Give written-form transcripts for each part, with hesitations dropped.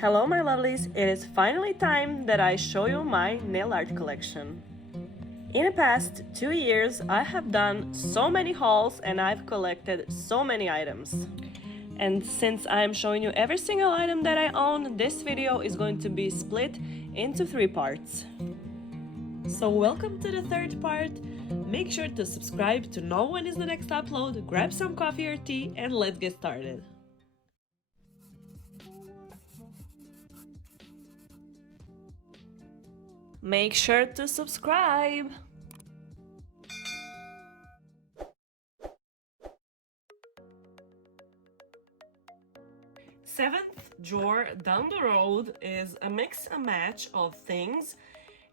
Hello my lovelies, it is finally time that I show you my nail art collection. In the past 2 years I have done so many hauls and I've collected so many items. And since I'm showing you every single item that I own, this video is going to be split into 3 parts. So welcome to the third part. Make sure to subscribe to know when is the next upload, grab some coffee or tea and let's get started. Make sure to subscribe! Seventh drawer down the road is a mix and match of things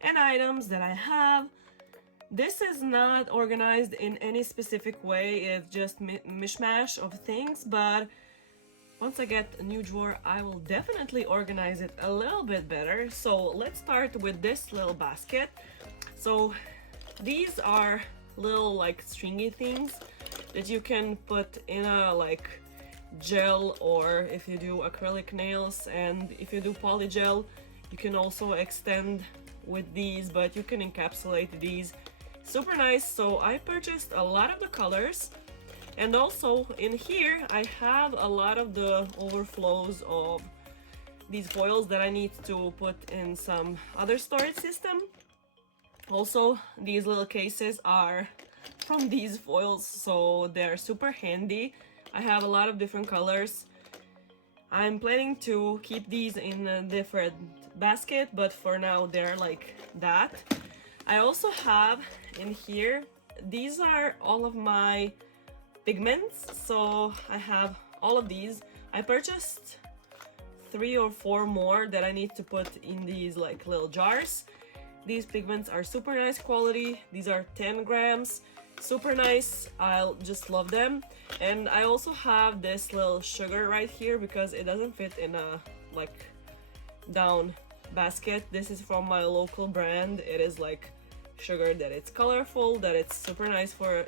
and items that I have. This is not organized in any specific way, it's just mishmash of things, but once I get a new drawer, I will definitely organize it a little bit better. So let's start with this little basket. So these are little like stringy things that you can put in a like gel, or if you do acrylic nails, and if you do polygel, you can also extend with these, but you can encapsulate these. Super nice. So I purchased a lot of the colors. And also in here I have a lot of the overflows of these foils that I need to put in some other storage system. Also, these little cases are from these foils, so they're super handy. I have a lot of different colors. I'm planning to keep these in a different basket, but for now they're like that. I also have in here, these are all of my pigments, so I have all of these. I purchased 3 or 4 more that I need to put in these like little jars. These pigments are super nice quality. These are 10 grams, super nice. I'll just love them. And I also have this little sugar right here because it doesn't fit in a like down basket. This is from my local brand. It is like sugar that it's colorful, that it's super nice for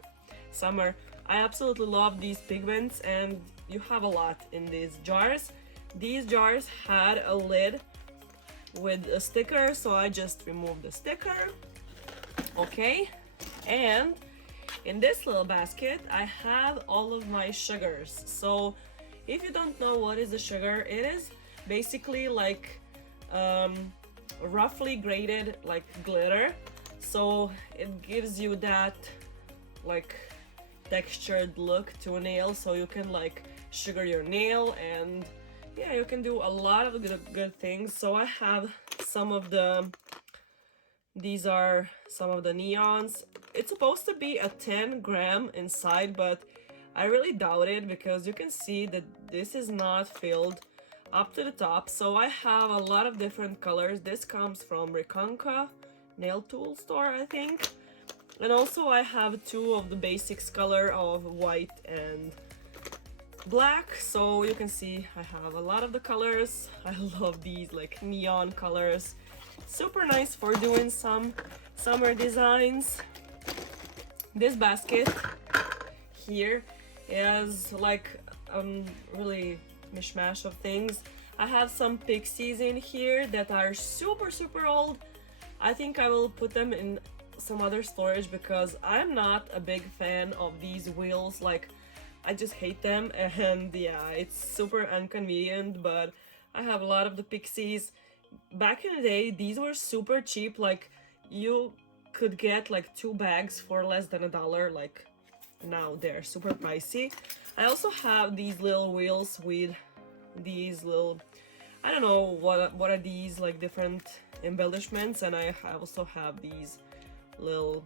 summer. I absolutely love these pigments, and you have a lot in these jars. These jars had a lid with a sticker, so I just removed the sticker. Okay, and in this little basket I have all of my sugars. So if you don't know what is a sugar, it is basically like roughly grated like glitter, so it gives you that like textured look to a nail, so you can like sugar your nail, and yeah, you can do a lot of good things. So I have some of these are some of the neons. It's supposed to be a 10 gram inside, but I really doubt it because you can see that this is not filled up to the top. So I have a lot of different colors. This comes from Reconca nail tool store, I think. And also I have 2 of the basics color of white and black, so you can see I have a lot of the colors. I love these like neon colors. Super nice for doing some summer designs. This basket here is like really mishmash of things. I have some pixies in here that are super old. I think I will put them in some other storage because I'm not a big fan of these wheels. Like, I just hate them, and yeah, it's super inconvenient, but I have a lot of the pixies. Back in the day, these were super cheap. Like, you could get like 2 bags for less than $1. Like, now they're super pricey. I also have these little wheels with these little, I don't know what are these, like different embellishments, and I also have these little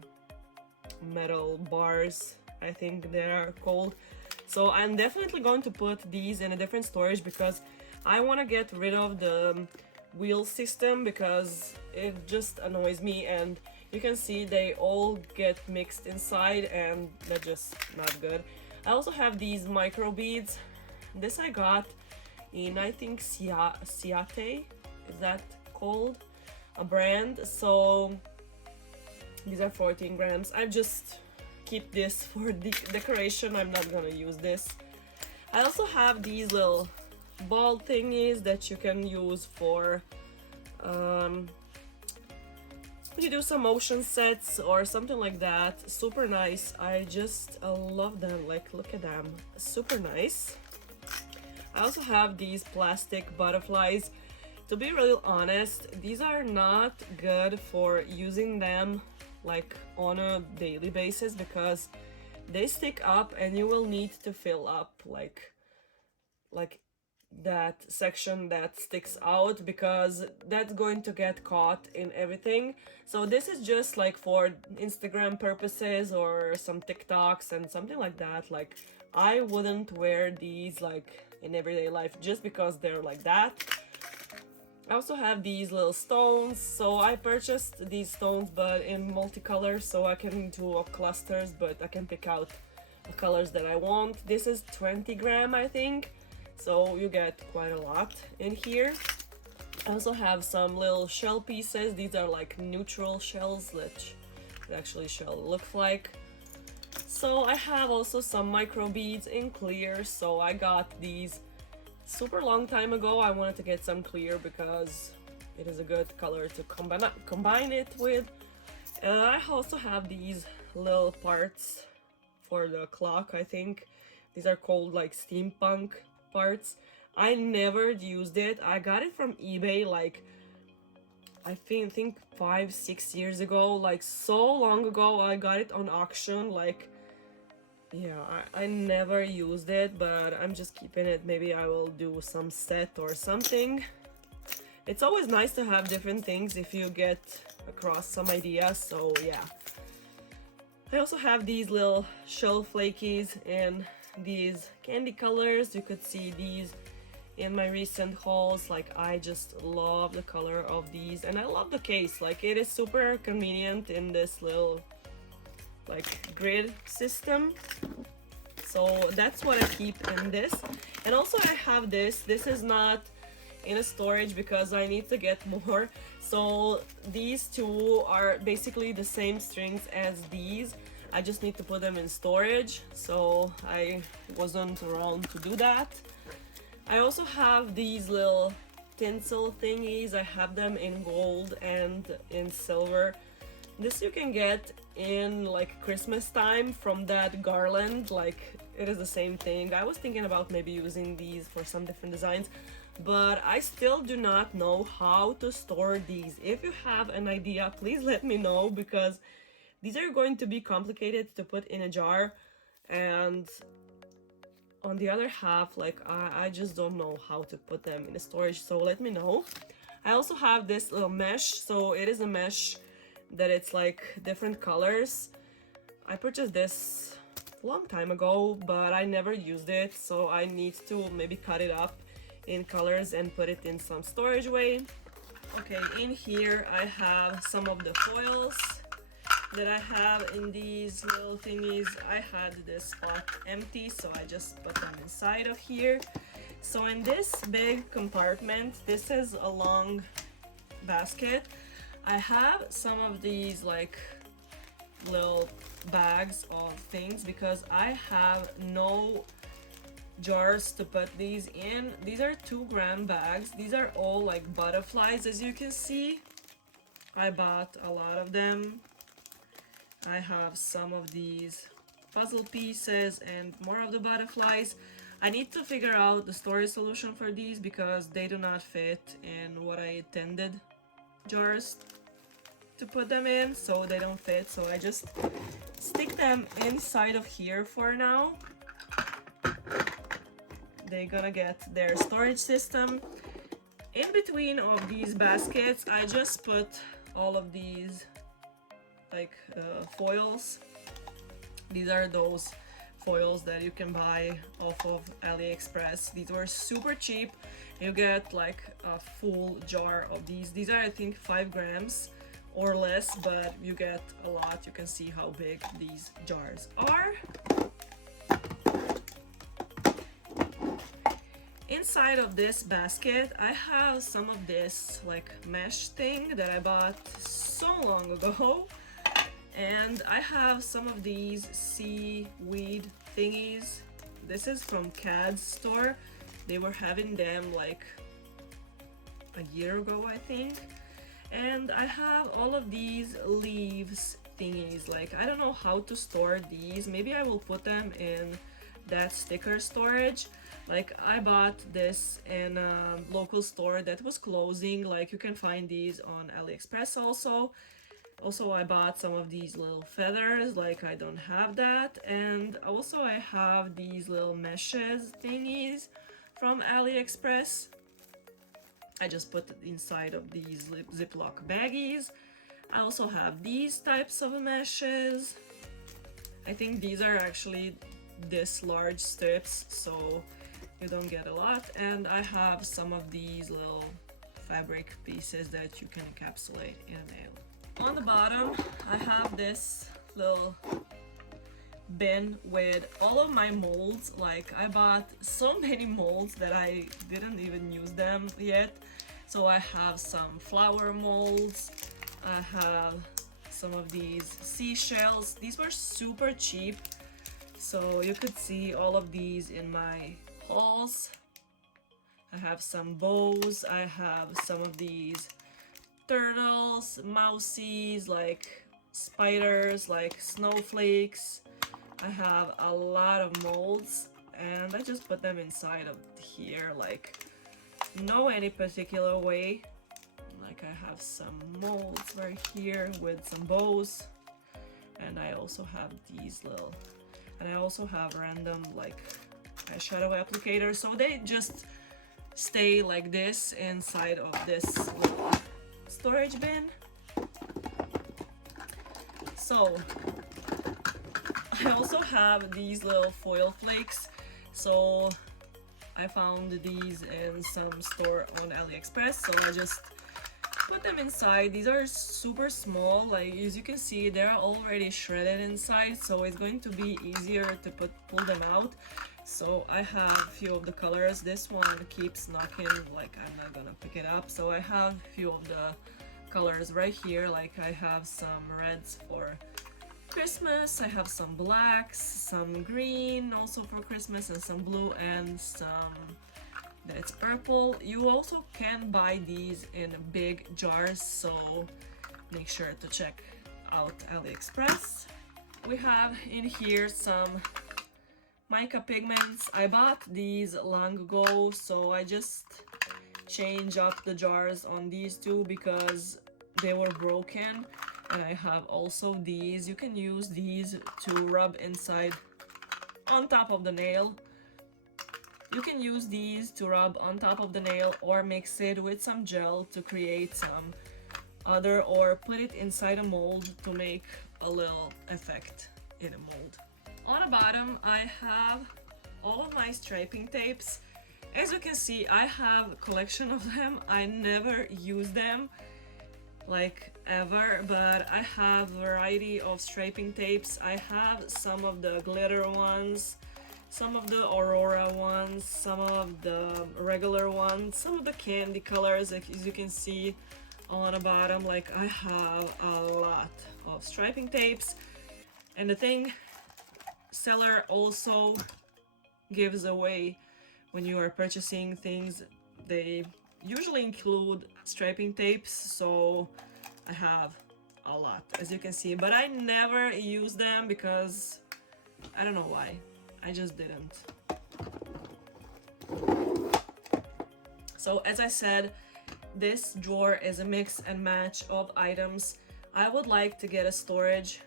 metal bars, I think they are called. So I'm definitely going to put these in a different storage because I want to get rid of the wheel system because it just annoys me, and you can see they all get mixed inside and they're just not good. I also have these micro beads. This I got in, I think, Ciate, is that called a brand? So these are 14 grams. I just keep this for decoration. I'm not gonna use this. I also have these little ball thingies that you can use for when you do some motion sets or something like that. Super nice. I just love them. Like, look at them. Super nice. I also have these plastic butterflies. To be real honest, these are not good for using them like on a daily basis because they stick up and you will need to fill up like that section that sticks out because that's going to get caught in everything. So this is just like for Instagram purposes or some TikToks and something like that. Like, I wouldn't wear these like in everyday life just because they're like that. I also have these little stones. So I purchased these stones but in multicolor so I can do clusters, but I can pick out the colors that I want. This is 20 gram, I think. So you get quite a lot in here. I also have some little shell pieces. These are like neutral shells, which actually shell looks like. So I have also some micro beads in clear. So I got these super long time ago. I wanted to get some clear because it is a good color to combine it with. And I also have these little parts for the clock, I think. These are called like steampunk parts. I never used it. I got it from eBay like I think 5-6 years ago, like so long ago. I got it on auction. Like, yeah, I never used it, but I'm just keeping it. Maybe I will do some set or something. It's always nice to have different things if you get across some ideas. So yeah, I also have these little shell flakies and these candy colors. You could see these in my recent hauls. Like, I just love the color of these, and I love the case. Like, it is super convenient in this little like grid system. So that's what I keep in this. And also I have this is not in a storage because I need to get more. So these two are basically the same strings as these. I just need to put them in storage, so I wasn't around to do that. I also have these little tinsel thingies. I have them in gold and in silver. This you can get in like Christmas time from that garland. Like, it is the same thing. I was thinking about maybe using these for some different designs, but I still do not know how to store these. If you have an idea, please let me know, because these are going to be complicated to put in a jar, and on the other half, like, I just don't know how to put them in a storage, so let me know. I also have this little mesh. So it is a mesh that it's like different colors. I purchased this a long time ago, but I never used it, so I need to maybe cut it up in colors and put it in some storage way. Okay, in here I have some of the foils that I have in these little thingies. I had this spot empty, so I just put them inside of here. So in this big compartment, this is a long basket. I have some of these like little bags of things because I have no jars to put these in. These are 2-gram bags. These are all like butterflies, as you can see. I bought a lot of them. I have some of these puzzle pieces and more of the butterflies. I need to figure out the storage solution for these because they do not fit in what I intended jars to put them in, so they don't fit. So I just stick them inside of here for now. They're gonna get their storage system. In between of these baskets, I just put all of these like foils. These are those foils that you can buy off of Aliexpress. These were super cheap. You get like a full jar of these. These are, I think, 5 grams or less, but you get a lot. You can see how big these jars are. Inside of this basket, I have some of this like mesh thing that I bought so long ago. And I have some of these seaweed thingies. This is from Cad's store. They were having them like a year ago, I think. And I have all of these leaves thingies. Like, I don't know how to store these. Maybe I will put them in that sticker storage. Like, I bought this in a local store that was closing. Like, you can find these on Aliexpress also. Also, I bought some of these little feathers, like I don't have that. And also I have these little meshes thingies from Aliexpress. I just put it inside of these Ziploc baggies. I also have these types of meshes. I think these are actually this large strips, so you don't get a lot. And I have some of these little fabric pieces that you can encapsulate in a nail. On the bottom, I have this little bin with all of my molds. Like, I bought so many molds that I didn't even use them yet. So I have some flower molds, I have some of these seashells. These were super cheap, so you could see all of these in my hauls. I have some bows, I have some of these turtles, mousies, like spiders, like snowflakes. I have a lot of molds and I just put them inside of here, like no any particular way. Like, I have some molds right here with some bows, and I also have these little, and I also have random like eyeshadow applicators, so they just stay like this inside of this little storage bin. So I also have these little foil flakes. So I found these in some store on Aliexpress, so I just put them inside. These are super small, like as you can see they're already shredded inside, so it's going to be easier to pull them out. So I have a few of the colors. This one keeps knocking, like I'm not gonna pick it up, so I have a few of the colors right here. Like, I have some reds for Christmas, I have some blacks, some green also for Christmas, and some blue, and some that's purple. You also can buy these in big jars, so make sure to check out Aliexpress. We have in here some mica pigments. I bought these long ago, so I just changed up the jars on these two because they were broken. And I have also these. You can use these to rub inside on top of the nail. You can use these to rub on top of the nail or mix it with some gel to create some other, or put it inside a mold to make a little effect in a mold. On the bottom, I have all of my striping tapes. As you can see, I have a collection of them. I never use them, like ever, but I have a variety of striping tapes. I have some of the glitter ones, some of the Aurora ones, some of the regular ones, some of the candy colors, like as you can see on the bottom. Like, I have a lot of striping tapes. And the thing, seller also gives away when you are purchasing things. They usually include striping tapes, so I have a lot, as you can see, but I never use them because I don't know why. I just didn't. So as I said, this drawer is a mix and match of items. I would like to get a storage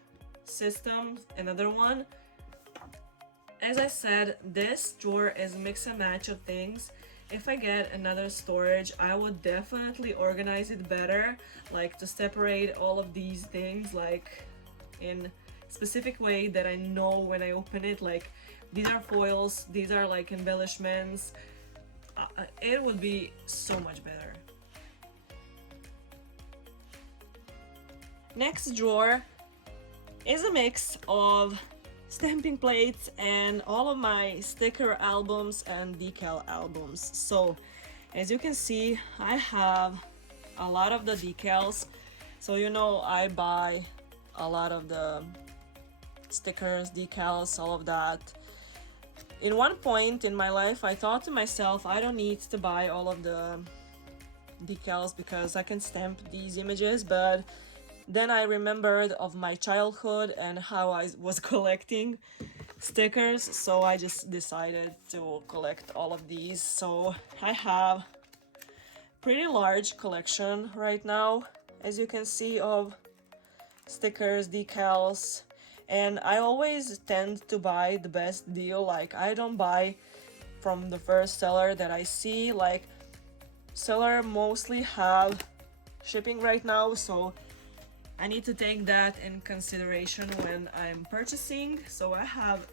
system, another one. As I said, this drawer is a mix and match of things. If I get another storage, I would definitely organize it better, like to separate all of these things like in specific way that I know when I open it, like these are foils, these are like embellishments. It would be so much better. Next drawer is a mix of stamping plates and all of my sticker albums and decal albums. So as you can see, I have a lot of the decals. So you know, I buy a lot of the stickers, decals, all of that. In one point in my life, I thought to myself, I don't need to buy all of the decals because I can stamp these images, but then I remembered of my childhood and how I was collecting stickers, so I just decided to collect all of these. So I have pretty large collection right now, as you can see, of stickers, decals, and I always tend to buy the best deal. Like, I don't buy from the first seller that I see. Like, seller mostly have shipping right now, so I need to take that in consideration when I'm purchasing. So I have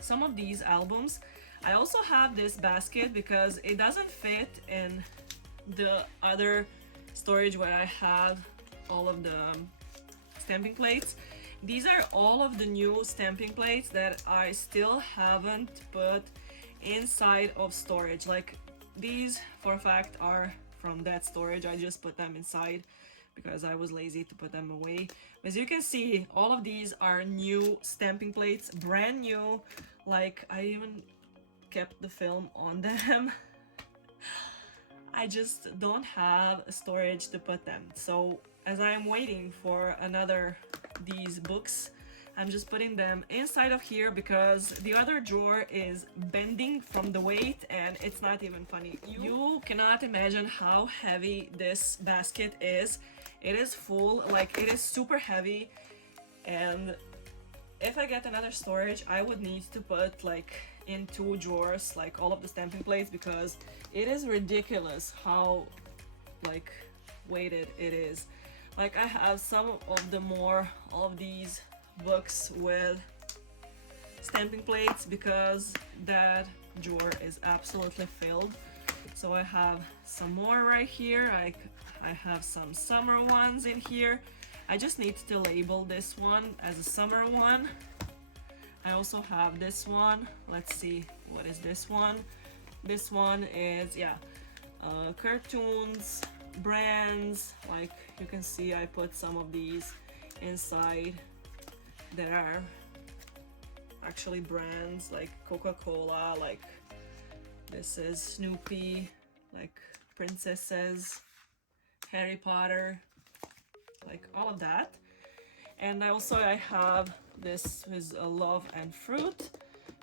some of these albums. I also have this basket because it doesn't fit in the other storage where I have all of the stamping plates. These are all of the new stamping plates that I still haven't put inside of storage. Like, these for a fact are from that storage. I just put them inside because I was lazy to put them away. As you can see, all of these are new stamping plates, brand new. Like, I even kept the film on them. I just don't have storage to put them. So as I'm waiting for another these books, I'm just putting them inside of here because the other drawer is bending from the weight and it's not even funny. You cannot imagine how heavy this basket is. It is full, like, it is super heavy, and if I get another storage, I would need to put like in 2 drawers like all of the stamping plates because it is ridiculous how like weighted it is. Like, I have some of the more of these books with stamping plates because that drawer is absolutely filled. So I have some more right here. I have some summer ones in here. I just need to label this one as a summer one. I also have this one. Let's see, what is this one? This one is, yeah, cartoons, brands. Like, you can see I put some of these inside. There are actually brands like Coca-Cola, like this is Snoopy, like princesses, Harry Potter, like all of that. And I have this with a love and fruit.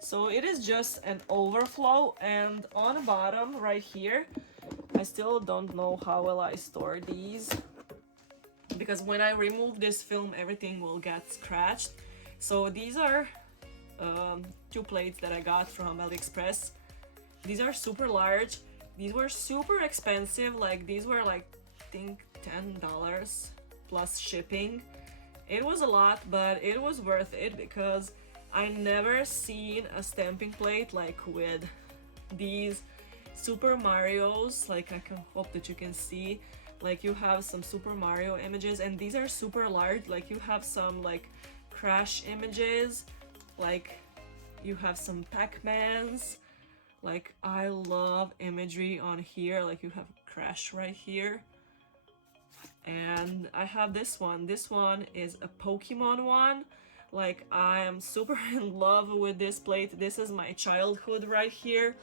So it is just an overflow, and on the bottom right here, I still don't know how will I store these because when I remove this film, everything will get scratched. So these are 2 plates that I got from Aliexpress. These are super large. These were super expensive. Like, these were like, I think $10 plus shipping. It was a lot, but it was worth it because I never seen a stamping plate like with these Super Marios. Like, I can hope that you can see, like, you have some Super Mario images, and these are super large. Like, you have some like Crash images, like you have some Pac-Mans. Like, I love imagery on here. Like, you have Crash right here. And I have this one. This one is a Pokemon one. Like, I am super in love with this plate. This is my childhood right here.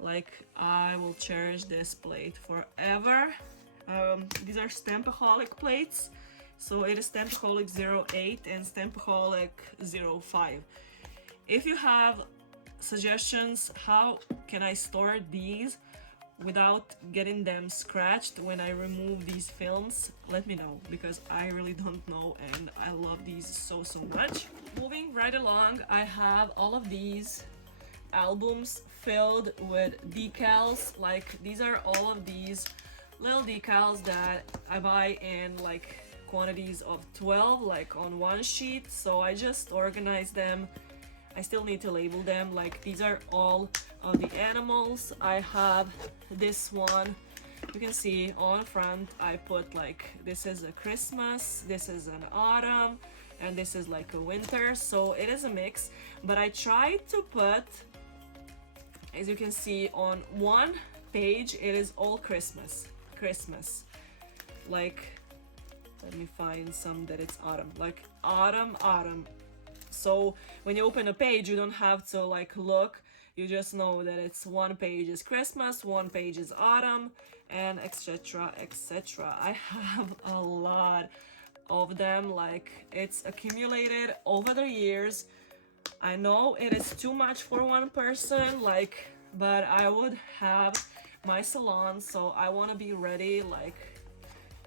Like, I will cherish this plate forever. These are Stampaholic plates. So it is Stampaholic 08 and Stampaholic 05. If you have suggestions how can I store these without getting them scratched when I remove these films, let me know because I really don't know and I love these so much. Moving right along, I have all of these albums filled with decals. Like, these are all of these little decals that I buy in like quantities of 12, like on one sheet. So I just organize them. I still need to label them. Like, these are all of the animals. I have this one. You can see on front I put like, this is a Christmas, this is an autumn, and this is like a winter. So it is a mix, but I try to put, as you can see on one page, it is all Christmas. Like, let me find some that it's autumn, like autumn. So when you open a page, you don't have to like look You just know that it's one page is Christmas, one page is autumn, and etc, etc. I have a lot of them, like it's accumulated over the years. I know it is too much for one person, like, but I would have my salon, so I want to be ready, like,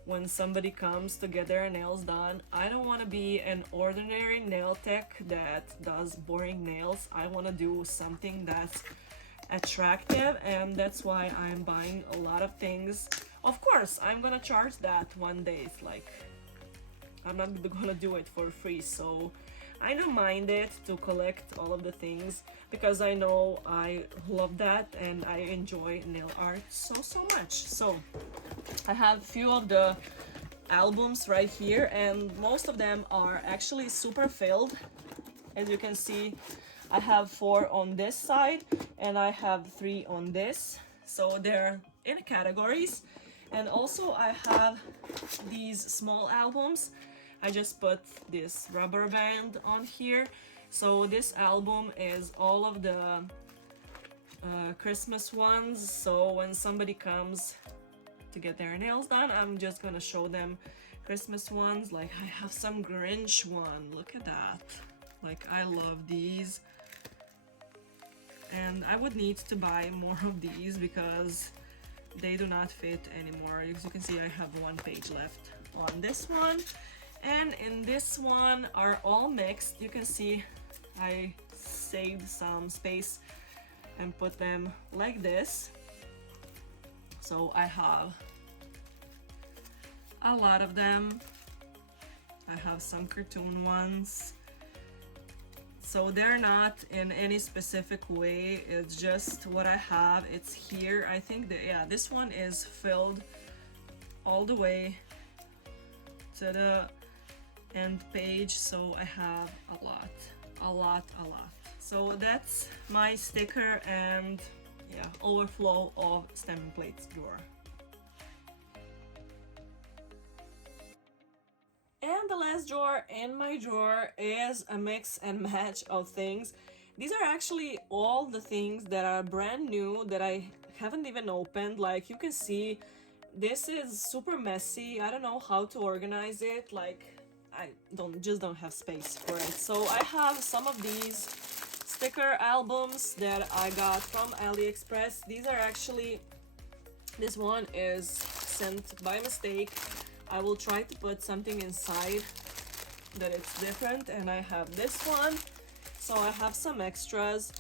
when somebody comes to get their nails done. I don't want to be an ordinary nail tech that does boring nails. I want to do something that's attractive, and that's why I'm buying a lot of things. Of course, I'm gonna charge that one day. It's like, I'm not gonna do it for free, so I don't mind it to collect all of the things because I know I love that and I enjoy nail art so much. So I have a few of the albums right here, and most of them are actually super filled. As you can see, I have 4 on this side and I have 3 on this, so they're in categories. And also I have these small albums. I just put this rubber band on here. So this album is all of the Christmas ones, so when somebody comes to get their nails done, I'm just gonna show them Christmas ones. Like, I have some Grinch one, look at that. Like, I love these, and I would need to buy more of these because they do not fit anymore. As you can see, I have 1 page left on this one, and in this one are all mixed. You can see I saved some space and put them like this. So I have a lot of them. I have some cartoon ones. So they're not in any specific way, it's just what I have. It's here. I think that, yeah, this one is filled all the way to the end page, so I have a lot. So that's my sticker and, yeah, overflow of stamping plates drawer. And the last drawer in my drawer is a mix and match of things. These are actually all the things that are brand new that I haven't even opened. Like, you can see, this is super messy. I don't know how to organize it. Like, I don't have space for it. So I have some of these sticker albums that I got from Aliexpress. These are actually, this one is sent by mistake. I will try to put something inside that it's different, and I have this one, so I have some extras.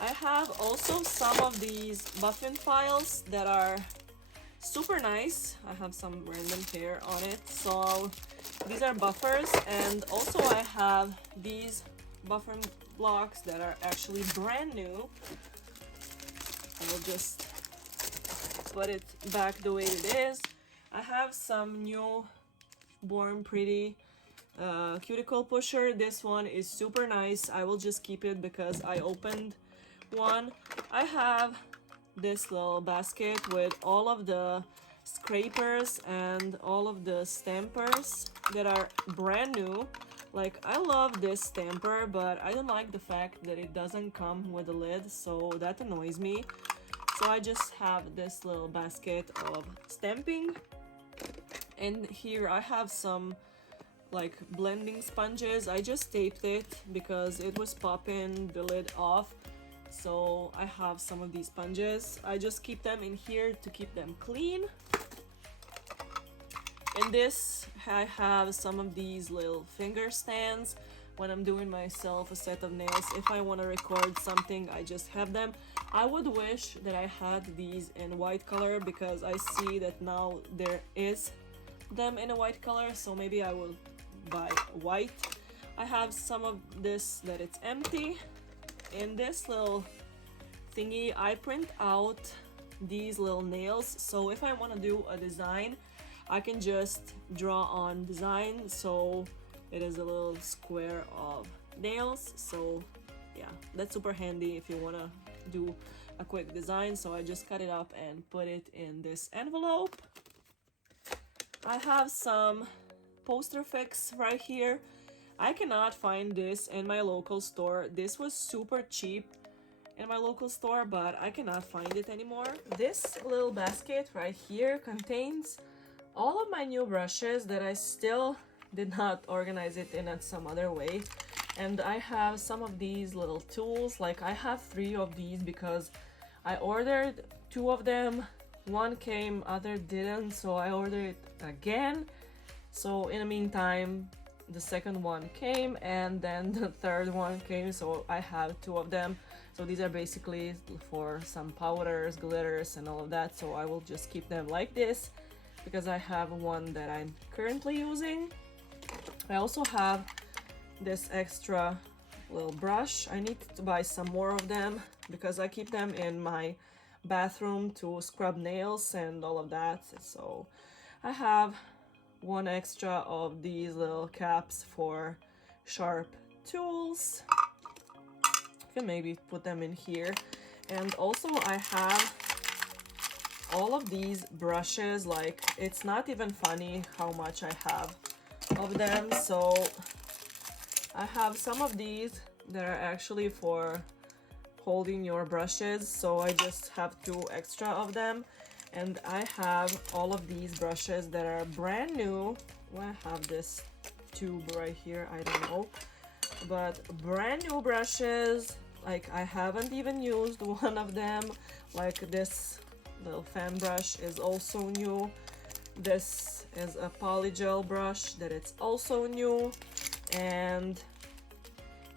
I have also some of these buffin files that are super nice. I have some random tear on it, so these are buffers, and also I have these buffer blocks that are actually brand new. I'll just put it back the way it is. I have some new Born Pretty cuticle pusher. This one is super nice. I will just keep it because I opened one. I have this little basket with all of the scrapers and all of the stampers that are brand new. Like, I love this stamper, but I don't like the fact that it doesn't come with a lid, so that annoys me. So I just have this little basket of stamping. And here I have some like blending sponges. I just taped it because it was popping the lid off. So I have some of these sponges. I just keep them in here to keep them clean. In this, I have some of these little finger stands. When I'm doing myself a set of nails, if I want to record something, I just have them. I would wish that I had these in white color because I see that now there is them in a white color, so maybe I will buy white. I have some of this that it's empty. In this little thingy, I print out these little nails, so if I want to do a design, I can just draw on design. So it is a little square of nails, so yeah, that's super handy if you want to do a quick design. So I just cut it up and put it in this envelope. I have some poster fix right here. I cannot find this in my local store. This was super cheap in my local store, but I cannot find it anymore. This little basket right here contains all of my new brushes that I still did not organize it in some other way. And I have some of these little tools, like I have 3 of these because I ordered 2 of them. One came, other didn't, so I ordered it again. So in the meantime, the second one came and then the third one came, so I have 2 of them. So these are basically for some powders, glitters and all of that, so I will just keep them like this because I have one that I'm currently using. I also have this extra little brush. I need to buy some more of them because I keep them in my bathroom to scrub nails and all of that. So I have one extra of these little caps for sharp tools. You can maybe put them in here. And also I have all of these brushes, like it's not even funny how much I have of them. So I have some of these that are actually for holding your brushes, so I just have 2 extra of them. And I have all of these brushes that are brand new. Well, I have this tube right here, I don't know, but brand new brushes. Like I haven't even used one of them. Like this little fan brush is also new. This is a polygel brush that it's also new. And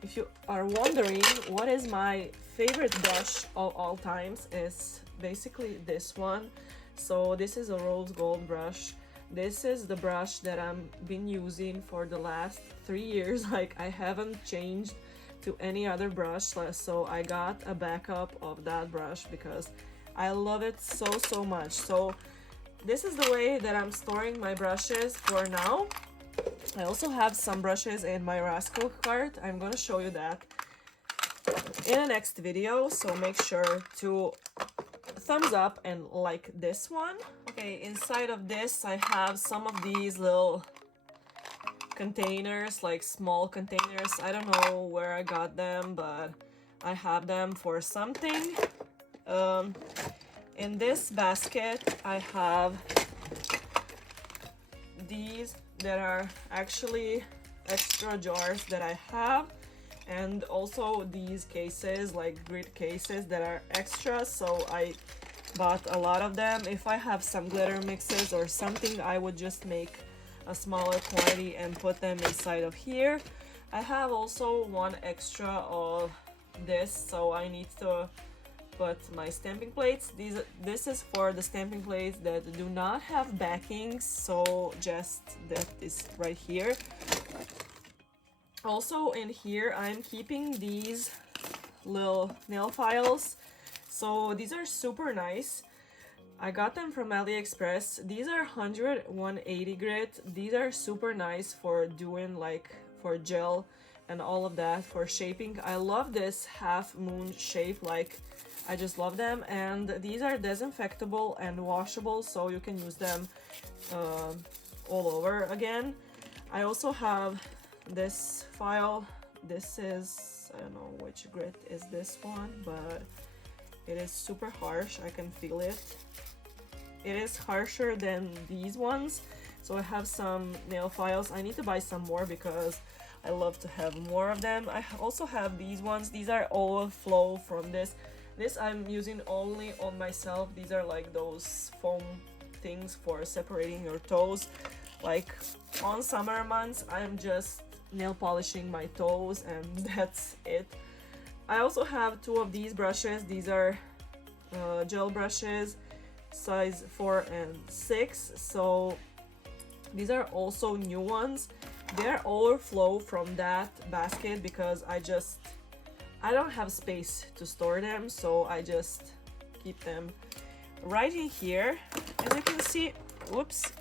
if you are wondering what is my favorite brush of all times, is basically this one. So this is a rose gold brush. This is the brush that I've been using for the last 3 years. Like I haven't changed to any other brush, so I got a backup of that brush because I love it so much. So this is the way that I'm storing my brushes for now. I also have some brushes in my rascal cart. I'm gonna show you that in the next video, so make sure to thumbs up and like this one. Okay, inside of this I have some of these little containers, like small containers. I don't know where I got them, but I have them for something. In this basket I have these that are actually extra jars that I have, and also these cases, like grit cases, that are extra, so I bought a lot of them. If I have some glitter mixes or something, I would just make a smaller quantity and put them inside of here. I have also one extra of this, so I need to put my stamping plates. This is for the stamping plates that do not have backings, so just that is right here. Also in here I'm keeping these little nail files. So these are super nice. I got them from Aliexpress. These are 180 grit. These are super nice for doing, like, for gel and all of that, for shaping. I love this half moon shape, like I just love them. And these are disinfectable and washable, so you can use them all over again. I also have this file. This is, I don't know which grit is this one, but it is super harsh. I can feel it. It is harsher than these ones. So I have some nail files. I need to buy some more because I love to have more of them. I also have these ones. These are overflow from this. This I'm using only on myself. These are like those foam things for separating your toes. Like on summer months, I'm just nail polishing my toes and that's it. I also have 2 of these brushes. These are gel brushes, size 4 and 6. So these are also new ones. They're overflow from that basket because I don't have space to store them, so I just keep them right in here. As you can see, whoops,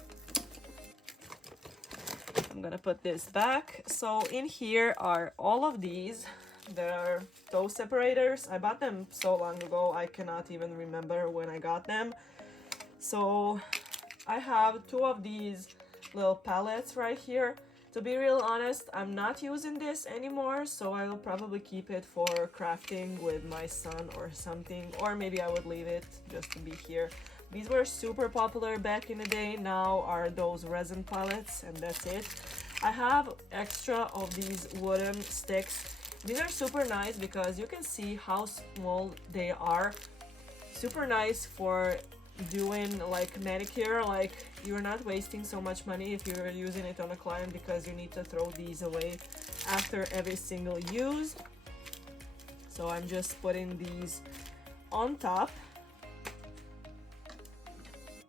I'm gonna put this back. So in here are all of these. There are toe separators. I bought them so long ago, I cannot even remember when I got them. So I have 2 of these little palettes right here. To be real honest, I'm not using this anymore, so I will probably keep it for crafting with my son or something, or maybe I would leave it just to be here. These were super popular back in the day. Now are those resin palettes, and that's it. I have extra of these wooden sticks. These are super nice because you can see how small they are. Super nice for doing like manicure, like you're not wasting so much money if you're using it on a client because you need to throw these away after every single use. So I'm just putting these on top.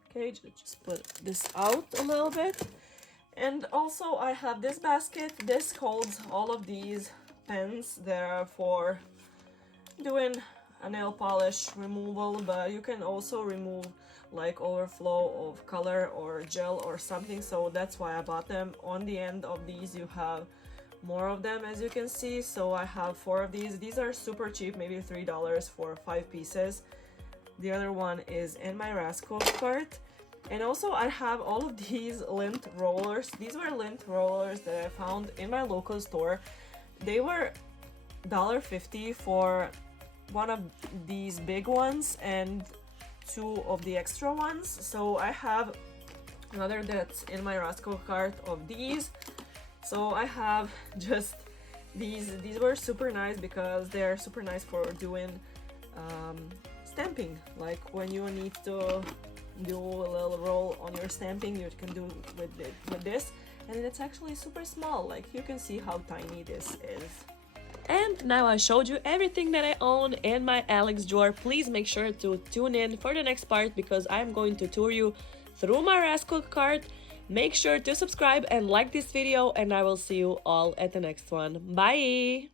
Okay, just put this out a little bit. And also I have this basket. This holds all of these pens that are for doing a nail polish removal, but you can also remove like overflow of color or gel or something, so that's why I bought them. On the end of these you have more of them, as you can see, so I have 4 of these. These are super cheap, maybe $3 for 5 pieces. The other one is in my Rascal cart. And also I have all of these lint rollers. These were lint rollers that I found in my local store. They were $1.50 for one of these big ones and 2 of the extra ones. So I have another that's in my Rascal cart of these. So I have just these. These were super nice because they're super nice for doing stamping. Like when you need to do a little roll on your stamping, you can do with this. And it's actually super small. Like you can see how tiny this is. And now I showed you everything that I own in my Alex drawer. Please make sure to tune in for the next part because I'm going to tour you through my Rascal cart. Make sure to subscribe and like this video, and I will see you all at the next one. Bye!